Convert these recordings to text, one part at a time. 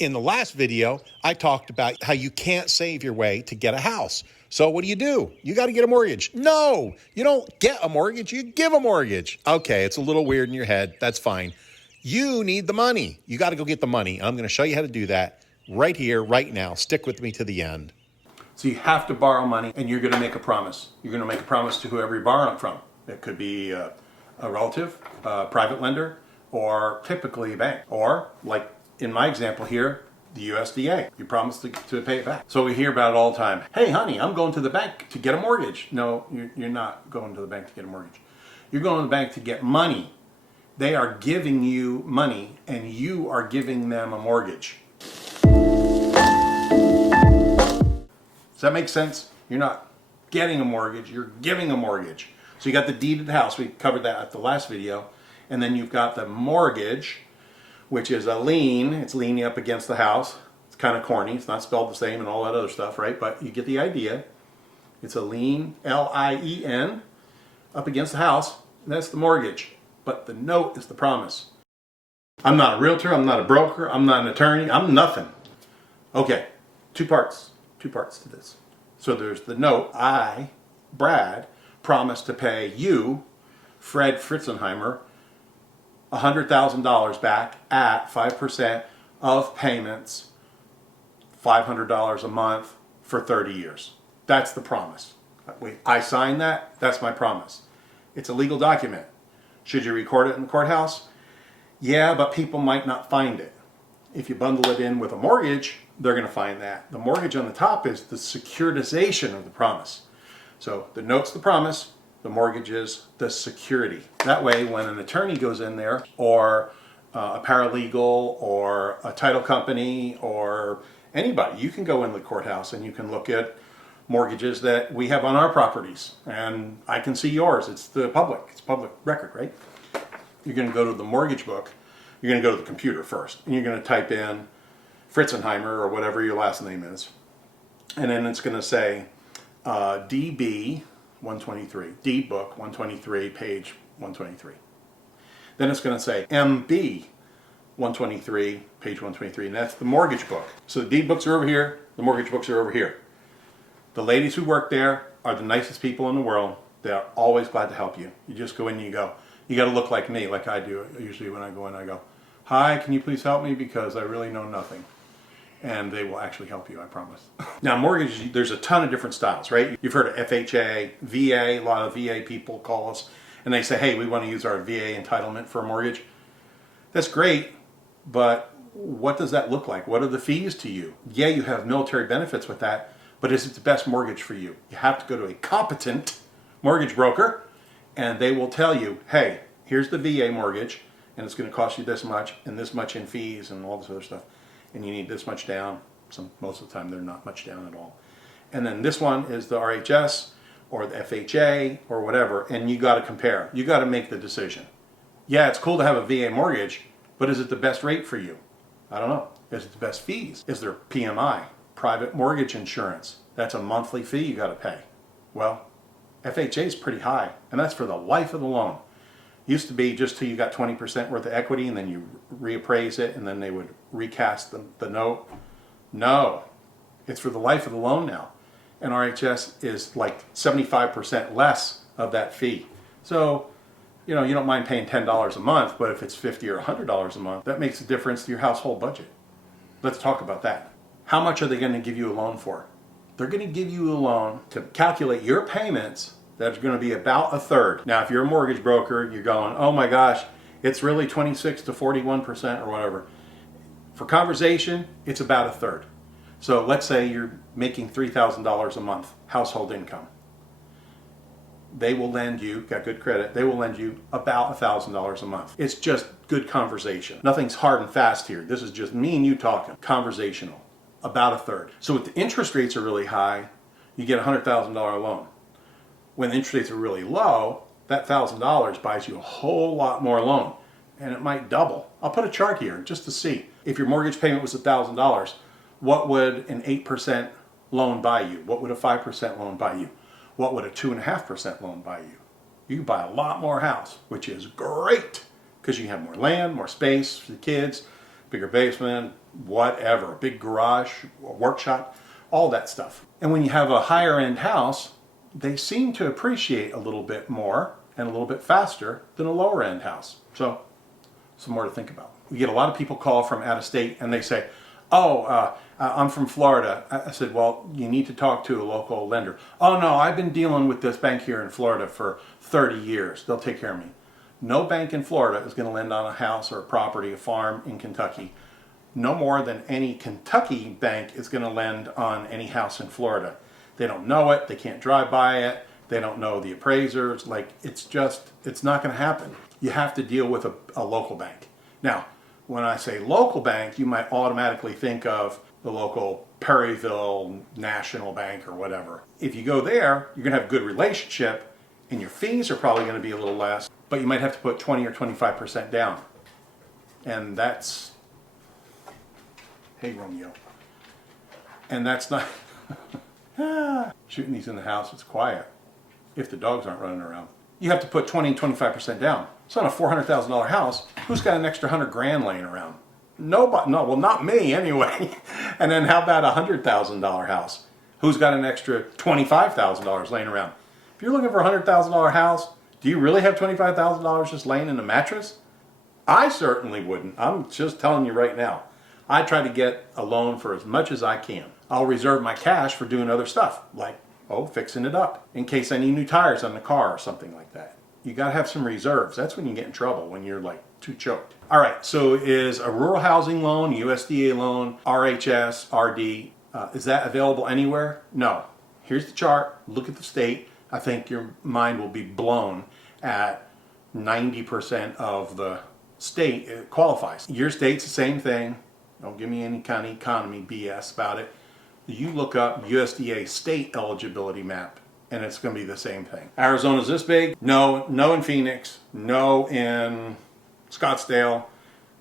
In the last video, I talked about how you can't save your way to get a house. So what do? You got to get a mortgage. No, you don't get a mortgage, you give a mortgage. Okay, it's a little weird in your head. That's fine. You need the money. You got to go get the money. I'm going to show you how to do that right here, right now. Stick with me to the end. So you have to borrow money, and you're going to make a promise. You're going to make a promise to whoever you're borrowing from. It could be a relative, a private lender, or typically a bank. Or, like in my example here, the USDA. You promise to pay it back. So we hear about it all the time. Hey, honey, I'm going to the bank to get a mortgage. No, you're not going to the bank to get a mortgage. You're going to the bank to get money. They are giving you money, and you are giving them a mortgage. Does that make sense? You're not getting a mortgage, you're giving a mortgage. So you got the deed of the house, we covered that at the last video, and then you've got the mortgage, which is a lien. It's leaning up against the house. It's kind of corny, it's not spelled the same and all that other stuff, right? But you get the idea. It's a lien, L-I-E-N, up against the house, and that's the mortgage. But the note is the promise. I'm not a realtor, I'm not a broker, I'm not an attorney, I'm nothing. Okay, two parts to this. So there's the note. I, Brad, promise to pay you, Fred Fritzenheimer, $100,000 back at 5% of payments, $500 a month for 30 years. That's the promise. I sign that, that's my promise. It's a legal document. Should you record it in the courthouse? Yeah, but people might not find it. If you bundle it in with a mortgage, they're going to find that. The mortgage on the top is the securitization of the promise. So the note's the promise, the mortgage is the security. That way, when an attorney goes in there, or a paralegal, or a title company, or anybody, you can go in the courthouse and you can look at mortgages that we have on our properties. And I can see yours. It's public record, right? You're going to go to the mortgage book. You're going to go to the computer first, and you're going to type in Fritzenheimer or whatever your last name is. And then it's going to say DB 123, deed book 123, page 123. Then it's going to say MB 123, page 123, and that's the mortgage book. So the deed books are over here, the mortgage books are over here. The ladies who work there are the nicest people in the world. They are always glad to help you. You just go in and you go. You got to look like me, like I do. Usually when I go in, I go, hi, can you please help me because I really know nothing. And they will actually help you, I promise. Now, mortgage, there's a ton of different styles, right? You've heard of FHA, VA. A lot of VA people call us and they say, hey, we want to use our VA entitlement for a mortgage. That's great, but what does that look like? What are the fees to you? Yeah, you have military benefits with that, but is it the best mortgage for you? You have to go to a competent mortgage broker, and they will tell you, hey, here's the VA mortgage, and it's going to cost you this much, and this much in fees, and all this other stuff. And you need this much down. Most of the time, they're not much down at all. And then this one is the RHS, or the FHA, or whatever, and you got to compare. You got to make the decision. Yeah, it's cool to have a VA mortgage, but is it the best rate for you? I don't know. Is it the best fees? Is there PMI, private mortgage insurance? That's a monthly fee you got to pay. Well, FHA is pretty high, and that's for the life of the loan. Used to be just till you got 20% worth of equity, and then you reappraise it, and then they would recast the note. No, it's for the life of the loan now. And RHS is like 75% less of that fee. So, you know, you don't mind paying $10 a month, but if it's $50 or $100 a month, that makes a difference to your household budget. Let's talk about that. How much are they going to give you a loan for? They're going to give you a loan to calculate your payments. That's going to be about a third. Now, if you're a mortgage broker, you're going, oh my gosh, it's really 26 to 41% or whatever. For conversation, it's about a third. So let's say you're making $3,000 a month household income. They will lend you, got good credit, they will lend you about $1,000 a month. It's just good conversation. Nothing's hard and fast here. This is just me and you talking, conversational, about a third. So if the interest rates are really high, you get a $100,000 loan. When the interest rates are really low, that $1,000 buys you a whole lot more loan, and it might double. I'll put a chart here just to see. If your mortgage payment was $1,000, what would an 8% loan buy you? What would a 5% loan buy you? What would a 2.5% loan buy you? You can buy a lot more house, which is great because you have more land, more space for the kids, bigger basement, whatever, big garage, workshop, all that stuff. And when you have a higher end house, they seem to appreciate a little bit more and a little bit faster than a lower end house. So, some more to think about. We get a lot of people call from out of state and they say, oh, I'm from Florida. I said, well, you need to talk to a local lender. Oh no, I've been dealing with this bank here in Florida for 30 years. They'll take care of me. No bank in Florida is going to lend on a house or a property, a farm in Kentucky. No more than any Kentucky bank is going to lend on any house in Florida. They don't know it. They can't drive by it. They don't know the appraisers. Like, it's not going to happen. You have to deal with a local bank. Now, when I say local bank, you might automatically think of the local Perryville National Bank or whatever. If you go there, you're going to have a good relationship and your fees are probably going to be a little less, but you might have to put 20 or 25% down. And that's, hey Romeo. And that's not, shooting these in the house, it's quiet. If the dogs aren't running around. You have to put 20 and 25% down. So on a $400,000 house, who's got an extra 100 grand laying around? Nobody, no, well not me anyway. And then how about a $100,000 house? Who's got an extra $25,000 laying around? If you're looking for a $100,000 house, do you really have $25,000 just laying in a mattress? I certainly wouldn't. I'm just telling you right now. I try to get a loan for as much as I can. I'll reserve my cash for doing other stuff, like, fixing it up, in case I need new tires on the car or something like that. You gotta have some reserves. That's when you get in trouble, when you're like too choked. All right, so is a rural housing loan, USDA loan, RHS, RD, is that available anywhere? No. Here's the chart, look at the state. I think your mind will be blown at 90% of the state it qualifies. Your state's the same thing. Don't give me any kind of economy BS about it. You look up USDA state eligibility map and it's going to be the same thing. Arizona's this big? No in Phoenix, no in Scottsdale,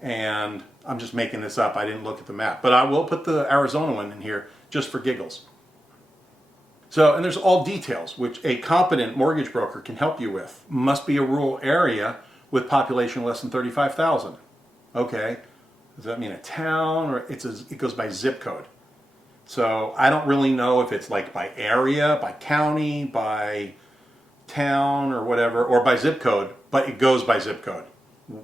and I'm just making this up. I didn't look at the map, but I will put the Arizona one in here just for giggles. So, and there's all details which a competent mortgage broker can help you with. Must be a rural area with population less than 35,000. Okay, does that mean a town, or it goes by zip code? So I don't really know if it's like by area, by county, by town or whatever, or by zip code, but it goes by zip code.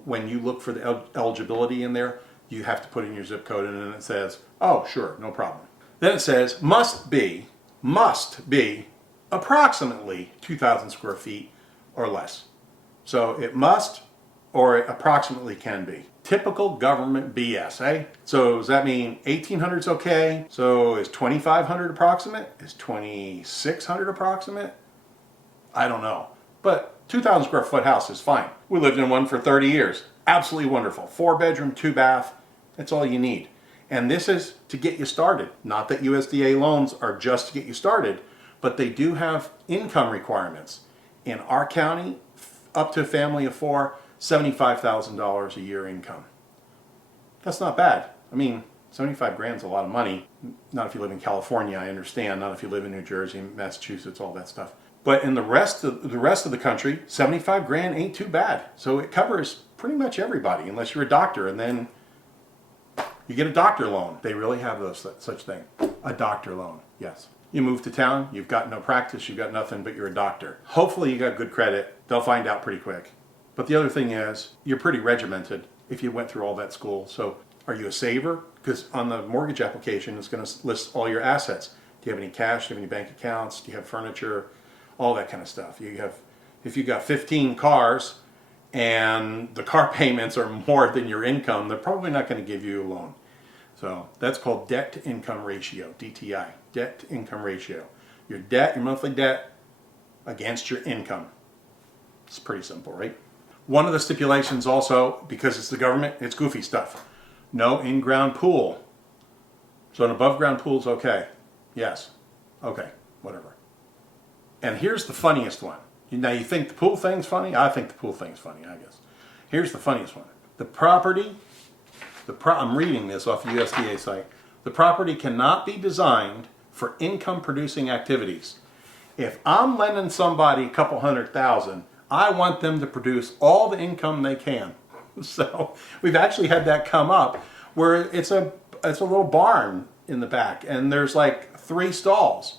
When you look for the eligibility in there, you have to put in your zip code and then it says, oh sure, no problem. Then it says must be approximately 2,000 square feet or less. So it must or it approximately can be. Typical government BS, eh? So does that mean 1,800 is okay? So is 2,500 approximate? Is 2,600 approximate? I don't know. But 2,000 square foot house is fine. We lived in one for 30 years. Absolutely wonderful. 4-bedroom, 2-bath. That's all you need. And this is to get you started. Not that USDA loans are just to get you started, but they do have income requirements. In our county, up to a family of 4, $75,000 a year income. That's not bad. I mean, 75 grand's a lot of money. Not if you live in California, I understand. Not if you live in New Jersey, Massachusetts, all that stuff. But in the rest of the country, 75 grand ain't too bad. So it covers pretty much everybody, unless you're a doctor, and then you get a doctor loan. They really have such thing. A doctor loan, yes. You move to town, you've got no practice, you've got nothing, but you're a doctor. Hopefully you got good credit. They'll find out pretty quick. But the other thing is, you're pretty regimented if you went through all that school. So are you a saver? Because on the mortgage application, it's going to list all your assets. Do you have any cash? Do you have any bank accounts? Do you have furniture? All that kind of stuff. If you got 15 cars and the car payments are more than your income, they're probably not going to give you a loan. So that's called debt to income ratio, DTI, debt to income ratio. Your debt, your monthly debt against your income. It's pretty simple, right? One of the stipulations also, because it's the government, it's goofy stuff. No in-ground pool. So an above-ground pool is okay. Yes. Okay. Whatever. And here's the funniest one. Now you think the pool thing's funny? I think the pool thing's funny, I guess. Here's the funniest one. The property, I'm reading this off the USDA site. The property cannot be designed for income-producing activities. If I'm lending somebody a couple $100,000, I want them to produce all the income they can. So we've actually had that come up where it's a little barn in the back, and there's like 3 stalls.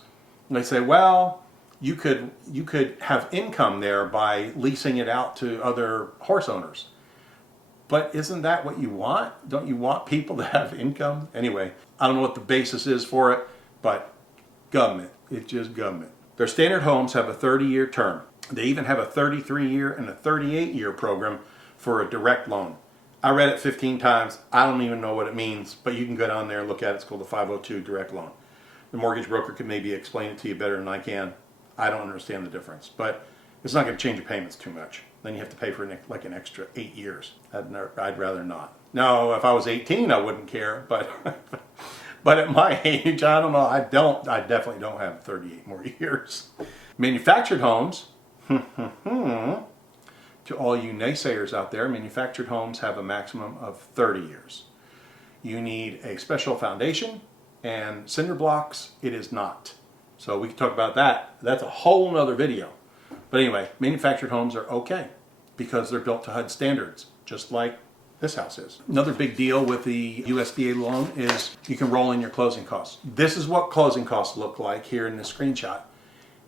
And they say, well, you could have income there by leasing it out to other horse owners. But isn't that what you want? Don't you want people to have income? Anyway, I don't know what the basis is for it, but government. It's just government. Their standard homes have a 30-year term. They even have a 33-year and a 38-year program for a direct loan. I read it 15 times. I don't even know what it means, but you can go down there and look at it. It's called the 502 direct loan. The mortgage broker could maybe explain it to you better than I can. I don't understand the difference, but it's not going to change your payments too much. Then you have to pay for like an extra 8 years. I'd rather not. Now, if I was 18, I wouldn't care, but but at my age, I don't know. I definitely don't have 38 more years. Manufactured homes, to all you naysayers out there, manufactured homes have a maximum of 30 years. You need a special foundation, and cinder blocks, it is not. So we can talk about that. That's a whole nother video. But anyway, manufactured homes are okay because they're built to HUD standards, just like this house is. Another big deal with the USDA loan is you can roll in your closing costs. This is what closing costs look like here in this screenshot.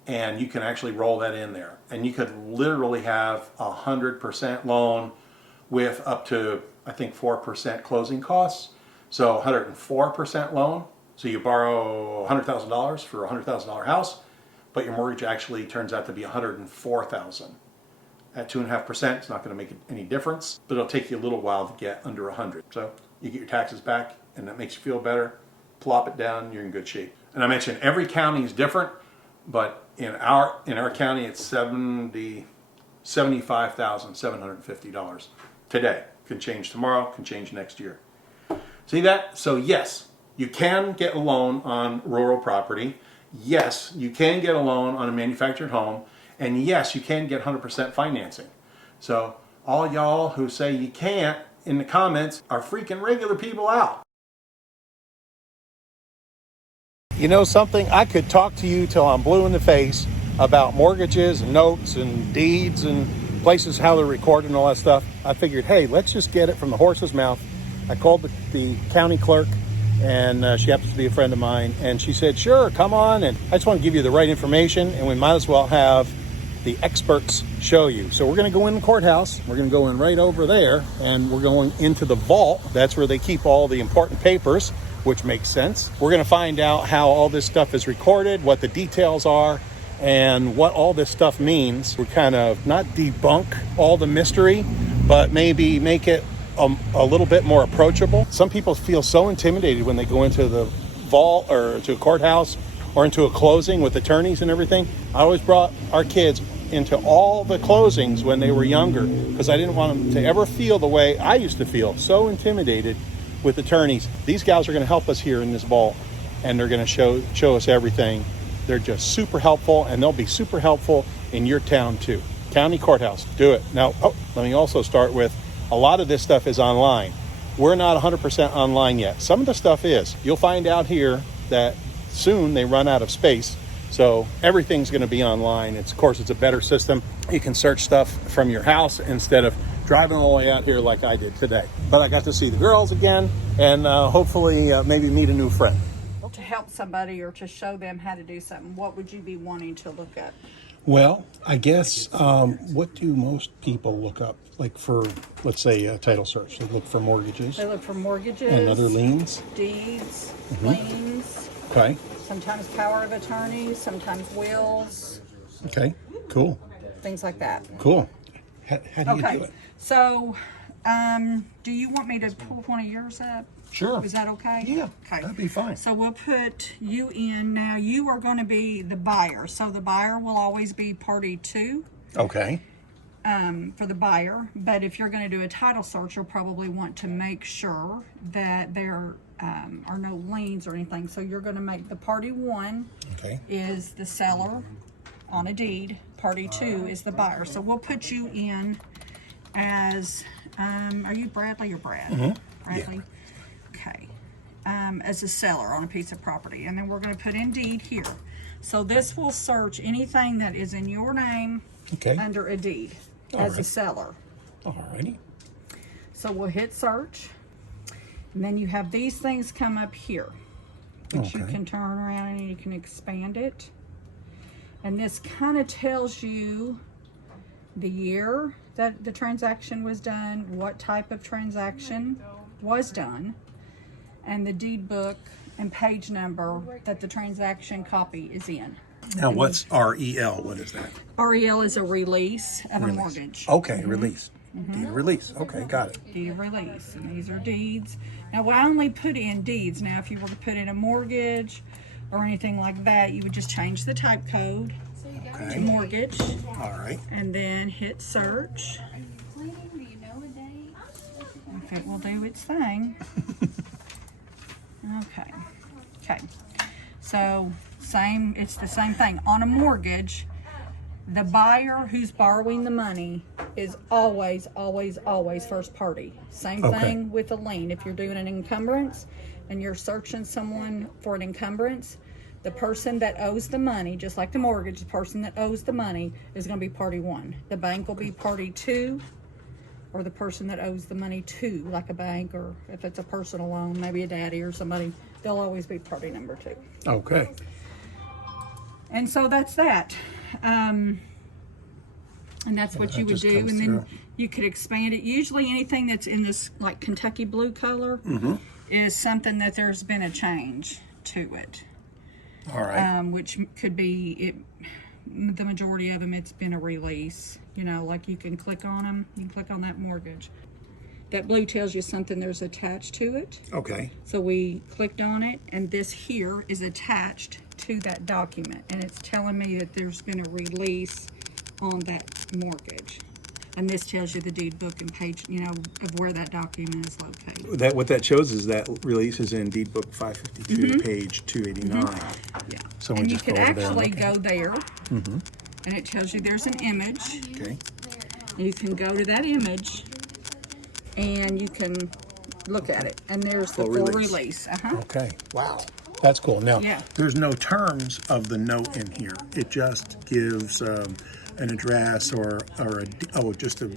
And you can actually roll that in there. And you could literally have a 100% loan with up to, I think, 4% closing costs. So 104% loan. So you borrow $100,000 for a $100,000 house, but your mortgage actually turns out to be $104,000. At 2.5%, it's not going to make any difference, but it'll take you a little while to get under 100. So you get your taxes back, and that makes you feel better. Plop it down, you're in good shape. And I mentioned every county is different, but in our county, it's $75,750 today. Can change tomorrow, can change next year. See that? So yes, you can get a loan on rural property. Yes, you can get a loan on a manufactured home. And yes, you can get 100% financing. So all y'all who say you can't in the comments are freaking regular people out. You know something? I could talk to you till I'm blue in the face about mortgages and notes and deeds and places, how they're recorded and all that stuff. I figured, hey, let's just get it from the horse's mouth. I called the county clerk, and she happens to be a friend of mine, and she said, sure, come on. And I just want to give you the right information, and we might as well have the experts show you. So we're going to go in the courthouse. We're going to go in right over there, and we're going into the vault. That's where they keep all the important papers, which makes sense. We're going to find out how all this stuff is recorded, what the details are, and what all this stuff means. We're kind of not debunk all the mystery, but maybe make it a little bit more approachable. Some people feel so intimidated when they go into the vault or to a courthouse or into a closing with attorneys and everything. I always brought our kids into all the closings when they were younger because I didn't want them to ever feel the way I used to feel, so intimidated with attorneys. These guys are going to help us here in this vault, and they're going to show us everything. They're just super helpful, and they'll be super helpful in your town too. County courthouse, do it. Now, let me also start with, a lot of this stuff is online. We're not 100% online yet. Some of the stuff is. You'll find out here that soon they run out of space, so everything's going to be online. Of course, it's a better system. You can search stuff from your house instead of driving all the way out here like I did today. But I got to see the girls again, and hopefully maybe meet a new friend. To help somebody or to show them how to do something, what would you be wanting to look at? Well, I guess, what do most people look up? Like for, let's say, a title search. They look for mortgages. They look for mortgages. And other liens. Deeds, liens. Okay. Sometimes power of attorney, sometimes wills. Okay, cool. Things like that. Cool. How do you do it? So, do you want me to pull one of yours up? Sure. Is that okay? Yeah, okay. that'd be fine. So we'll put you in. Now you are going to be the buyer. So the buyer will always be party 2. Okay. For the buyer. But if you're going to do a title search, you'll probably want to make sure that there are no liens or anything. So you're going to make the party 1 is the seller on a deed. Party 2 is the buyer. So we'll put you in as, are you Bradley or Brad? Bradley. Yeah. Okay. As a seller on a piece of property. And then we're going to put in deed here. So this will search anything that is in your name under a deed as a seller. Alrighty. So we'll hit search. And then you have these things come up here, which you Okay. can turn around and you can expand it. And this kind of tells you the year that the transaction was done, what type of transaction was done, and the deed book and page number that the transaction copy is in. Now, what's REL? What is that? REL is a release of a mortgage. Okay, release. Deed of release. Okay, got it. Deed of release, and these are deeds. Now, I only put in deeds. Now, if you were to put in a mortgage or anything like that, you would just change the type code to Okay. mortgage, All right. and then hit search. If it will do its thing. Okay. Okay. So, it's the same thing. On a mortgage, the buyer who's borrowing the money is always, always, always first party. Same Okay. thing with a lien. If you're doing an encumbrance and you're searching someone for an encumbrance, the person that owes the money, just like the mortgage, the person that owes the money is going to be party one. The bank will be party two, or the person that owes the money to, like a bank, or if it's a personal loan, maybe a daddy or somebody, they'll always be party number two. Okay. And so that's that. And that's what that you would just do. comes And then through. you could expand it. Usually anything that's in this like Kentucky blue color is something that there's been a change to it. All right. Which could be it. The majority of them, it's been a release. You know, like you can click on them. You can click on that mortgage. That blue tells you something there's attached to it. Okay. So we clicked on it, and this here is attached to that document, and it's telling me that there's been a release on that mortgage. And this tells you the deed book and page, you know, of where that document is located. That what that shows is that release is in deed book 552, page 289. Yeah. So we and you just could go over there and actually look at go there, and it tells you there's an image. Okay. You can go to that image, and you can look at it. And there's the Full full release. release. Okay. Wow. That's cool. Now, Yeah. there's no terms of the note in here. It just gives an address or just a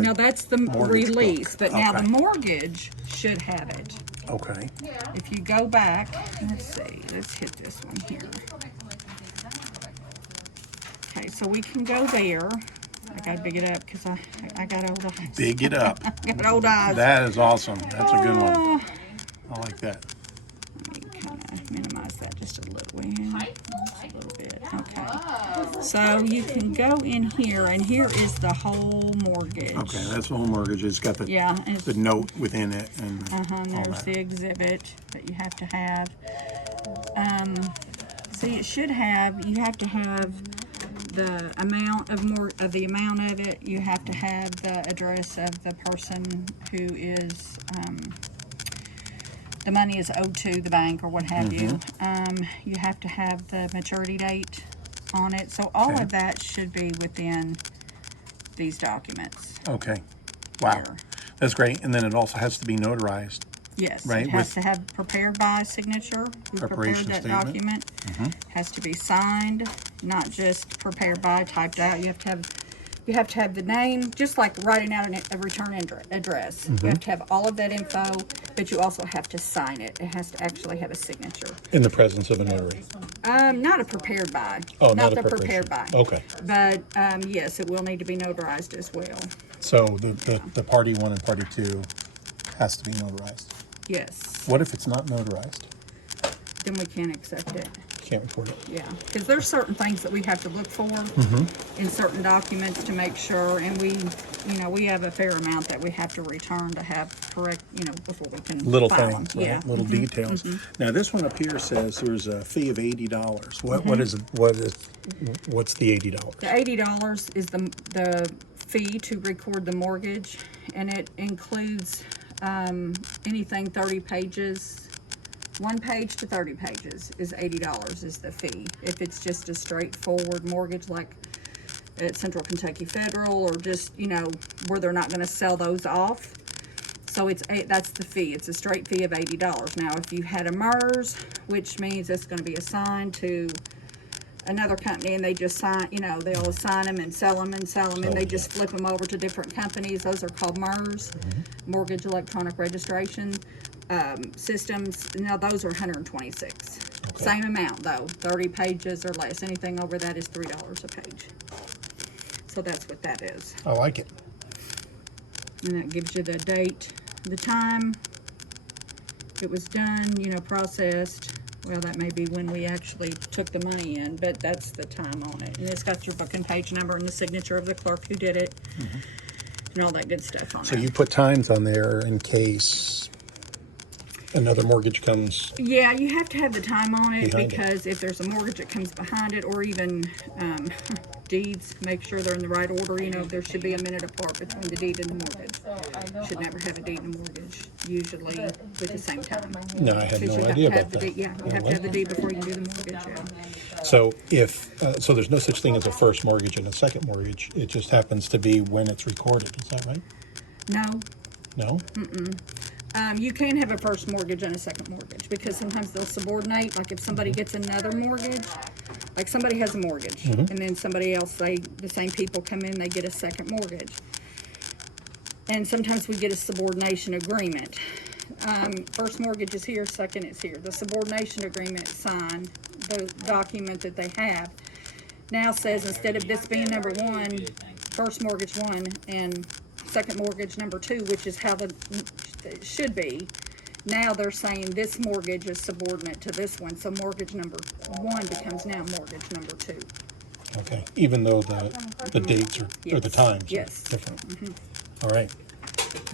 Now that's the mortgage release, book. but now the Okay. mortgage should have it. Okay. If you go back, let's see, let's hit this one here. Okay, so we can go there. I gotta big it up because I got old eyes. Big it up. I got old eyes. That is awesome. That's a good one. I like that. Let me kind of minimize that just a little bit. Just a little bit. Okay. So you can go in here, and here is the whole mortgage. Okay, that's the whole mortgage. It's got the Yeah, and it's, the note within it and and all there's that. the exhibit that you have to have. See, it should have. You have to have the amount of the amount of it. You have to have the address of the person who is the money is owed to the bank or what have you. You have to have the maturity date on it. So all Okay. of that should be within these documents. Okay. Wow. Here. That's great. And then it also has to be notarized. Yes, Right, it has with- to have prepared by signature. Who prepared Preparation that statement. document has to be signed, not just prepared by, typed out. You have to have the name, just like writing out a return address. You have to have all of that info, but you also have to sign it. It has to actually have a signature. In the presence of a notary. Not a prepared by. Oh, not not a the prepared by. Okay. But yes, it will need to be notarized as well. So the party one and party two has to be notarized. Yes. What if it's not notarized? Then we can't accept it. Can't report it. Yeah, because there's certain things that we have to look for in certain documents to make sure, and we have a fair amount that we have to return to have correct, before we can Little file things, them. right? Yeah. Little details. Now this one up here says there's a fee of $80. What's the $80? The $80 is the fee to record the mortgage, and it includes anything 30 pages. 1 page to 30 pages is $80 is the fee. If it's just a straightforward mortgage like at Central Kentucky Federal, or just, where they're not going to sell those off. So that's the fee. It's a straight fee of $80. Now, if you had a MERS, which means it's going to be assigned to another company, and they just sign, they'll assign them and sell them, and they just flip them over to different companies. Those are called MERS, Mortgage Electronic Registration. systems, now those are 126. Okay. Same amount though, 30 pages or less. Anything over that is $3 a page. So that's what that is. I like it. And that gives you the date, the time it was done, you know, processed. Well, that may be when we actually took the money in, but that's the time on it. And it's got your book and page number and the signature of the clerk who did it, and all that good stuff on it. So you put times on there in case another mortgage comes. Yeah, you have to have the time on it Behind it. because if there's a mortgage that comes behind it, or even deeds, make sure they're in the right order. You know, there should be a minute apart between the deed and the mortgage. Should never have a deed and a mortgage, usually with the same time. No, I had Because no you idea have about to have the that. deed. Yeah, you have to have the deed before you can do the mortgage. Yeah. So if so, there's no such thing as a first mortgage and a second mortgage. It just happens to be when it's recorded. Is that right? No, No. you can have a first mortgage and a second mortgage because sometimes they'll subordinate. Like if somebody gets another mortgage, like somebody has a mortgage and then somebody else, the same people come in, they get a second mortgage. And sometimes we get a subordination agreement. First mortgage is here, second is here. The subordination agreement signed, the document that they have, now says instead of this being number one, first mortgage one, and second mortgage number two, which is how it should be, now they're saying this mortgage is subordinate to this one, so mortgage number one becomes now mortgage number two. Okay. Even though the dates or the Yes. times Yes. are different. All right.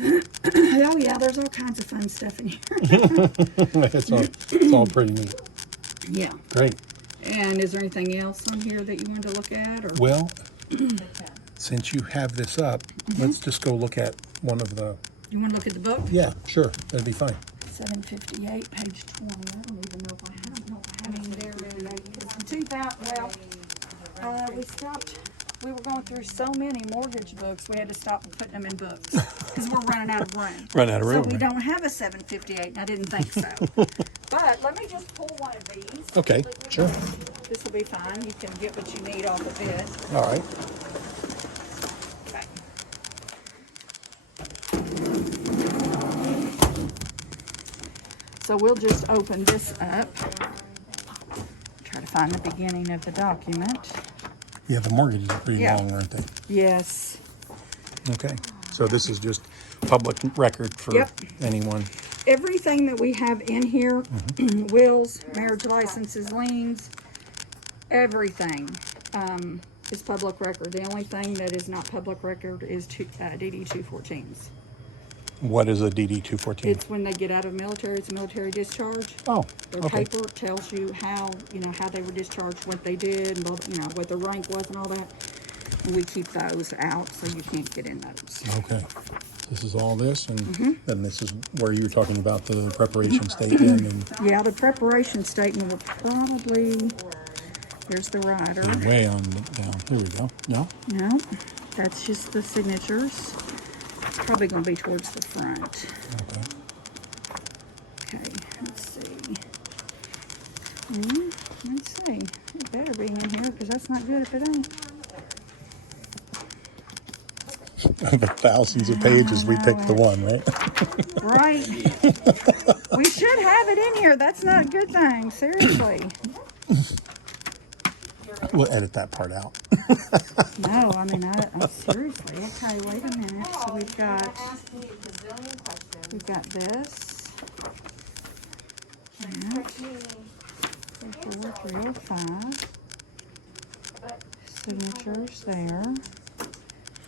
Oh yeah, there's all kinds of fun stuff in here. it's all pretty neat. Yeah. Great. And is there anything else on here that you wanted to look at? Or Well, since you have this up, let's just go look at one of the. you want to look at the book? Yeah, sure. That'd be fine. 758, page 20. I don't even know if I have. No, I mean, there really. In 2000, we stopped. We were going through so many mortgage books, we had to stop putting them in books because we're running out of room. Run out of room, So we right? don't have a 758, and I didn't think so. But let me just pull one of these. Okay, sure. This will be fine. You can get what you need off of it. All right. So we'll just open this up. Try to find the beginning of the document. Yeah, the mortgages are pretty Yeah. long, aren't they? Yes. Okay. So this is just public record for Yep. anyone. Everything that we have in here, wills, marriage licenses, liens, everything is public record. The only thing that is not public record is DD 214s. What is a DD 214? It's when they get out of military. It's a military discharge. Oh, Their okay. paper tells you how they were discharged, what they did, and what their rank was and all that. And we keep those out, so you can't get in those. Okay. This is all this, and Mm-hmm. then this is where you were talking about the preparation statement and Yeah, the preparation statement will probably, here's the rider. way on down. Here we go. No? No, that's just the signatures. Probably going to be towards the front. Okay. Okay, let's see. Let's see. It better be in here because that's not good if it ain't. The thousands of pages, we picked the one, right? Right. We should have it in here. That's not a good thing. Seriously. We'll edit that part out. No, I mean, I seriously. Okay, wait a minute. So we've got this. That. 305. Signatures there.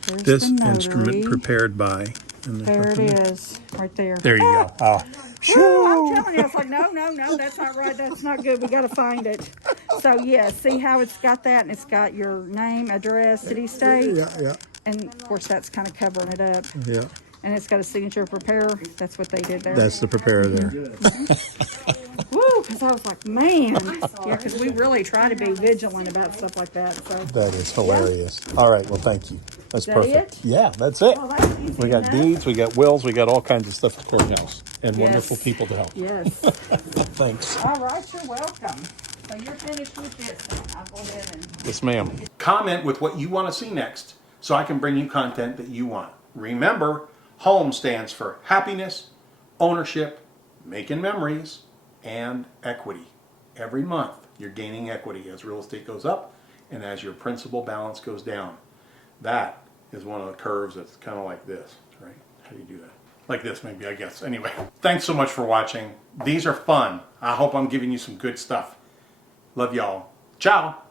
There's This the notary. instrument prepared by. And There it is, right there. There you go. Oh. Woo, I'm telling you, I was like, no, that's not right. That's not good. We got to find it. So, yeah, see how it's got that, and it's got your name, address, city, state. Yeah. And, of course, that's kind of covering it up. Yeah. And it's got a signature preparer. That's what they did there. That's the preparer there. Woo, because I was like, man. Yeah, because we really try to be vigilant about stuff like that. So, That is hilarious. All right. Well, thank you. That's that perfect. it? Yeah, that's it. Oh, that's easy We got enough. deeds, we got wills, we got all kinds of stuff at the courthouse, and Yes. wonderful people to help. Yes. Thanks. All right, you're welcome. So you're finished with this, then. I'll go ahead and... Yes, ma'am. Comment with what you want to see next so I can bring you content that you want. Remember, HOME stands for happiness, ownership, making memories, and equity. Every month you're gaining equity as real estate goes up and as your principal balance goes down. That is one of the curves that's kind of like this, right? How do you do that? Like this maybe, I guess. Anyway, thanks so much for watching. These are fun. I hope I'm giving you some good stuff. Love y'all. Ciao.